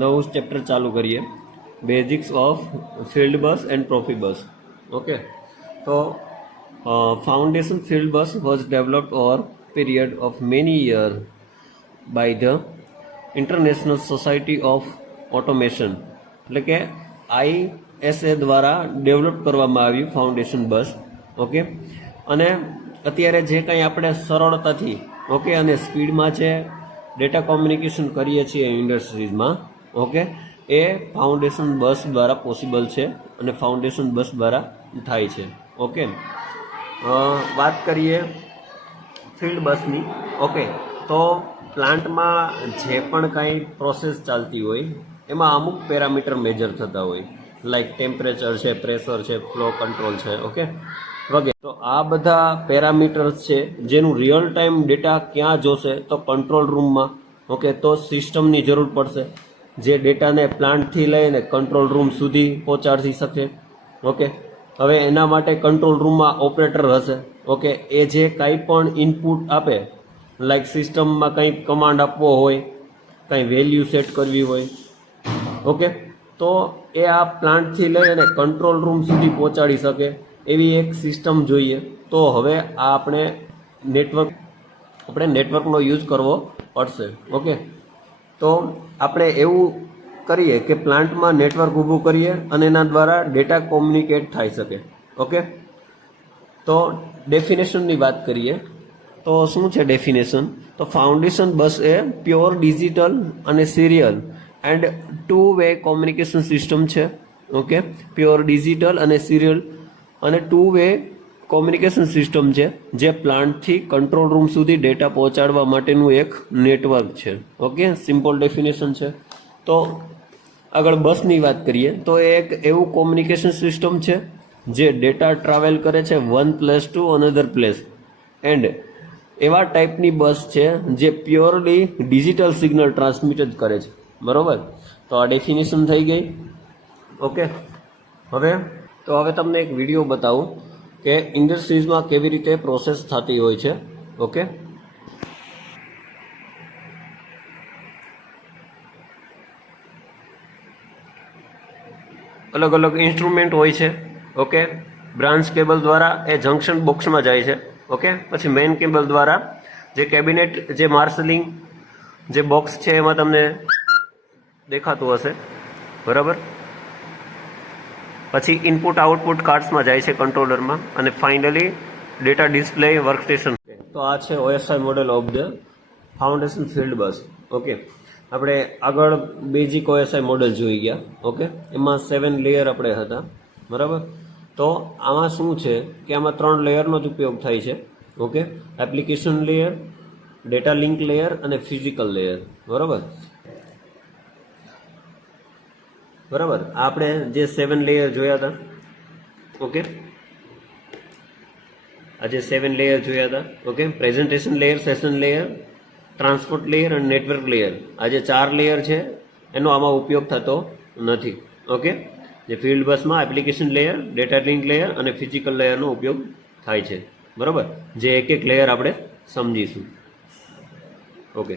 નવું ચેપ્ટર ચાલુ કરીએ, basics of field bus and Profibus. Okay, તો foundation field bus was developed over period of many year by the international society of automation, એટલે કે ISA દ્વારા develop કરવામાં આવ્યું ફાઉન્ડેશન બસ. ઓકે, અને અત્યારે જે કંઈ આપણે સરળતાથી ઓકે અને સ્પીડમાં જે ડેટા કોમ્યુનિકેશન કરીએ છીએ ઇન્ડસ્ટ્રીઝમાં, ઓકે, એ ફાઉન્ડેશન બસ દ્વારા પોસિબલ છે અને ફાઉન્ડેશન બસ દ્વારા થાય છે. ઓકે, વાત કરીએ ફિલ્ડ બસની. ઓકે, તો પ્લાન્ટમાં જે પણ કાંઈ પ્રોસેસ ચાલતી હોય એમાં અમુક પેરામીટર મેજર થતા હોય, લાઈક ટેમ્પરેચર છે, પ્રેશર છે, ફ્લો કંટ્રોલ છે, ઓકે વગેરે. તો આ બધા પેરામીટર્સ છે જેનું રિયલ ટાઈમ ડેટા ક્યાં જોશે તો કંટ્રોલ રૂમમાં. ઓકે, તો સિસ્ટમની જરૂર પડશે જે ડેટાને પ્લાન્ટથી લઈને કંટ્રોલ રૂમ સુધી પહોંચાડી શકે. ઓકે, હવે એના માટે કંટ્રોલ રૂમમાં ઓપરેટર હશે. ઓકે, એ જે કાંઈ પણ ઇનપુટ આપે, લાઈક સિસ્ટમમાં કંઈ કમાન્ડ આપવો હોય, કંઈ વેલ્યુ સેટ કરવી હોય, ઓકે, તો એ આ પ્લાન્ટથી લઈ અને કંટ્રોલ રૂમ સુધી પહોંચાડી શકે એવી એક સિસ્ટમ જોઈએ. તો હવે આ આપણે નેટવર્કનો યુઝ કરવો પડશે. ઓકે, તો આપણે એવું કરીએ કે પ્લાન્ટમાં નેટવર્ક ઊભું કરીએ અને એના દ્વારા ડેટા કોમ્યુનિકેટ થઈ શકે. ઓકે, તો ડેફિનેશનની વાત કરીએ તો શું છે ડેફિનેશન? તો ફાઉન્ડેશન બસ એ પ્યોર ડિજિટલ અને સિરિયલ એન્ડ 2-વે કોમ્યુનિકેશન સિસ્ટમ છે. ઓકે, પ્યોર ડિજિટલ અને સિરિયલ અને 2-વે કોમ્યુનિકેશન સિસ્ટમ છે જે પ્લાન્ટથી કંટ્રોલ રૂમ સુધી ડેટા પહોંચાડવા માટેનું એક નેટવર્ક છે. ઓકે, સિમ્પલ ડેફિનેશન છે. તો આગળ બસની વાત કરીએ તો એ એક એવું કોમ્યુનિકેશન સિસ્ટમ છે જે ડેટા ટ્રાવેલ કરે છે one place to another place, and એવા ટાઈપની બસ છે જે પ્યોરલી ડિજિટલ સિગ્નલ ટ્રાન્સમિટ જ કરે છે. બરાબર, તો આ ડેફિનેશન થઈ ગઈ. ઓકે, હવે તમને એક વિડીયો બતાવું કે ઇન્ડસ્ટ્રીઝમાં કેવી રીતે પ્રોસેસ થતી હોય છે. ઓકે, અલગ અલગ ઇન્સ્ટ્રુમેન્ટ હોય છે. ઓકે, બ્રાન્ચ કેબલ દ્વારા એ જંક્શન બોક્સમાં જાય છે. ઓકે, પછી મેઇન કેબલ દ્વારા જે કેબિનેટ, જે માર્શલિંગ જે બોક્સ છે એમાં તમને દેખાતું હશે. બરાબર, પછી ઇનપુટ આઉટપુટ કાર્ડ્સમાં જાય છે કંટ્રોલરમાં, અને ફાઇનલી ડેટા ડિસ્પ્લે વર્કસ્ટેશન. તો આ છે OSI model of the foundation field bus. Okay, આપણે આગળ બેઝિક OSI મોડેલ જોઈ ગયા. ઓકે, એમાં 7 લેયર આપણે હતા. બરાબર, તો આમાં શું છે કે આમાં 3 લેયરનો જ ઉપયોગ થાય છે. Okay, application layer, data link layer અને ફિઝિકલ લેયર. બરાબર, આપણે જે 7 લેયર જોયા હતા. ઓકે, આ જે 7 લેયર જોયા હતા. Okay, presentation layer, session layer, transport layer અને નેટવર્ક લેયર, આ જે 4 લેયર છે એનો આમાં ઉપયોગ થતો નથી. ઓકે, જે ફિલ્ડ બસમાં application layer, data link layer અને ફિઝિકલ લેયરનો ઉપયોગ થાય છે. બરાબર, જે એક એક લેયર આપણે સમજીશું. ઓકે.